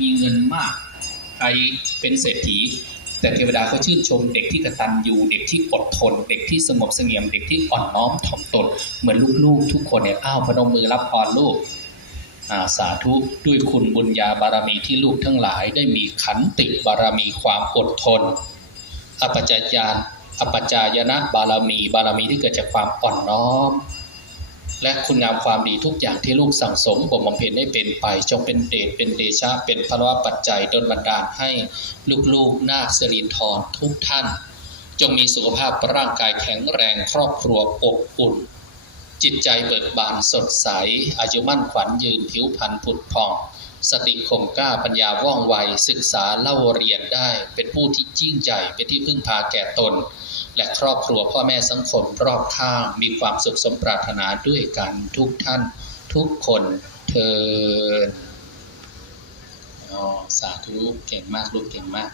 มีเงินมาก ใครเป็นเศรษฐี แต่เทวดาเขาชื่นชมเด็กที่กตัญญูเด็กที่อดทน เด็กที่สงบเสงี่ยมเด็กที่อ่อนน้อมถ่อมตนเหมือนลูกๆ ทุกคนเนี่ยอ้าวพนมมือรับพรลูกอาสาธุด้วยคุณบุญญาบารมีที่ลูกทั้งหลายได้มีขันติบารมีความอดทน อปจจยานอปจายนะบารมี บารมีที่เกิดจากความอ่อนน้อม และคุณงามความดีทุกอย่างที่ลูกสั่งสมบ่มบำเพ็ญให้เป็นไป จงเป็นเดชเป็นเดชะ เป็นพระวปัจจัยดลบันดาลให้ลูกๆนาคสรินทรทุกท่าน จงมีสุขภาพร่างกายแข็งแรงครอบครัวอบอุ่น จิตใจเบิกบานสดใส อายุมั่นขวัญยืนผิวพรรณผุดผ่อง สติคมกล้าปัญญาว่องไว ศึกษาเล่าเรียนได้ เป็นผู้ที่ยิ่งใหญ่เป็นที่พึ่งพาแก่ตน และครอบครัวพ่อแม่สังคมรอบข้างมีความสุขสมปรารถนาด้วยกันทุกท่าน ทุกคนเทินอ๋อสาธุเก่งมากลูกเก่งมาก